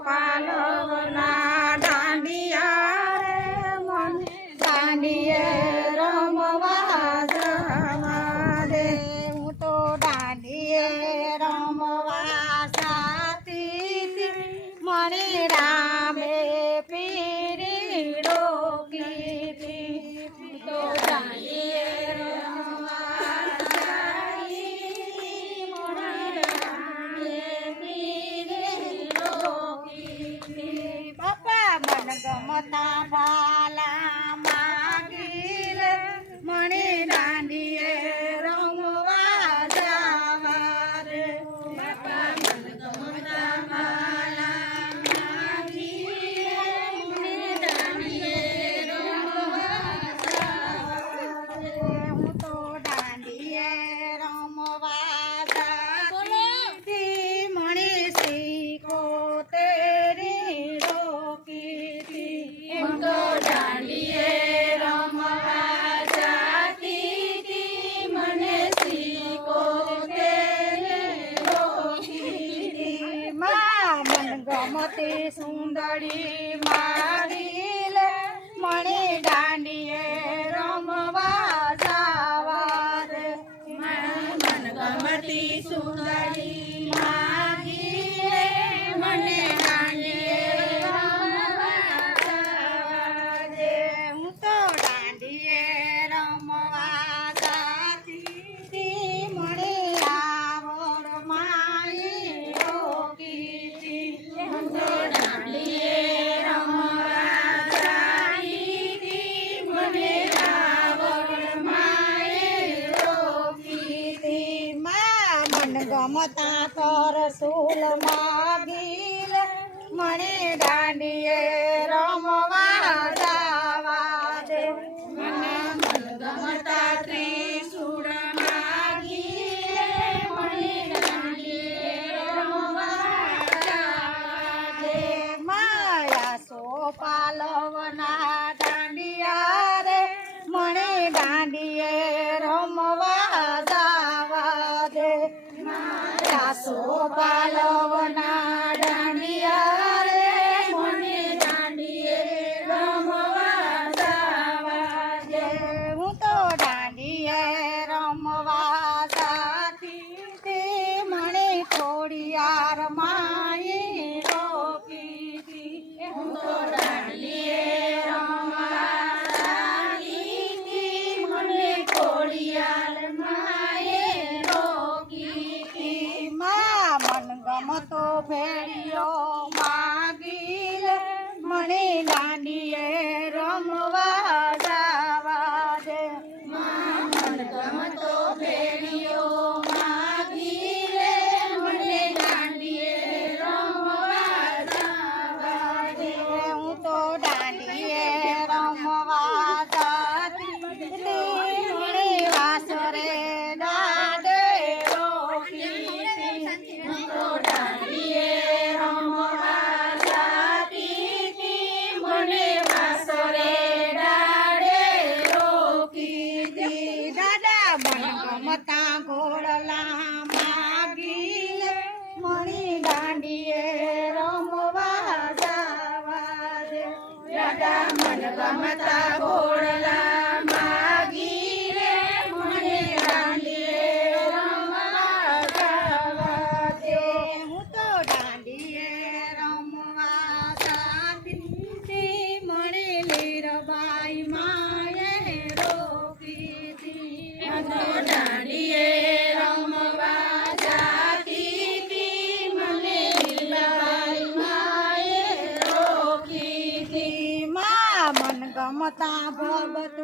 પાલવના દાંડિયા રે મને દાંડીએ રમવા જવા દે હું તો દાંડીએ રમવા જાતી મને રામે પીરી રોકી તો દાંડીએ ગમતા ભાલા માગીલ મને દાંડીએ રમવા જવા રે બાપા મન ગમતા ભાલા માગીલ મને દાંડીએ રમવા જવા રે હું તો દાંડીએ રમવા જાતી મને શીખો તેરી હું તો દાંડીએ રમવા જાતી મને શીખો મા મન ગમતી સુંદરી મારી લે મને દાંડીએ રમવા જવા દે મન ગમતી સુંદરી મારી લે મને દાંડીએ ગમતા પરસુલ માગીલ મને દાંડીએ રમવા જવા દે મને મન ગમતા ત્રિશૂળ માગીલ મને દાંડીએ રમવા જવા દે માયા પાલવના દાંડિયા રે મને દાંડીએ રમવા જવા દે પાલવના દાંડિયા રે મને દાંડીએ રમવા જવા દે હું તો દાંડીએ રમવા જાતી તે મને થોડિયાર માએ રોકી હું તો દાંડીએ રમવા જાતી મને થોડિયાર માએ ગમતો ભેડિયો માગીલ મને દાંડીએ રમવા જવા દે મન ગમતો ભેડિયો માગીલ મને દાંડીએ રમવા જવા દે હું તો દાંડીએ રમવા જાતી મને વાસરે ગમતા ઘોડલા માગીલ મને દાંડીએ રમવા જવા દે દાદા મન ગમતા ઘોડલા માગીલ મને દાંડીએ રમવા જવા દે હું તો દાંડીએ રમવા જાતી મને લીરબાઈ માએ રોકી દાંડીએ રમવા જાતી મને લીરબાઈ માએ રોકી મન ગમતા ભગત